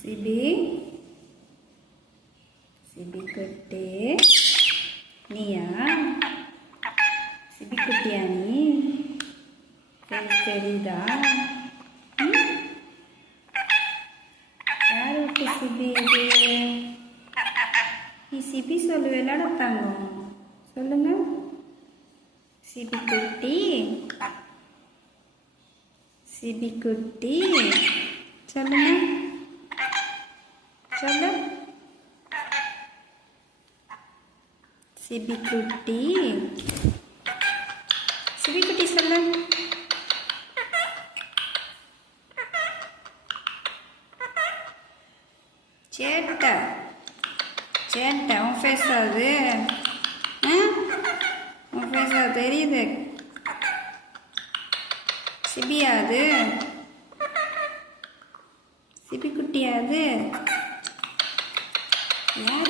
CP CP குட்டி நீயா? CP குட்டியா நீ? தெரியுதா? யார் விட்டு சிபி இது? நீ சிபி சொல்லு, விளையாடத்தாங்க சொல்லுங்க. சிபி குட்டி சிபி குட்டி சொல்லுங்க, சொல்லு. சிபி குட்டி சிபி குட்டி சொல்லு. சேட்டை சேட்டை உன் ஃபேஸ் அது, உன் ஃபேஸ் அது தெரியுது. சிபியா அது? சிபி குட்டியா அது? யார்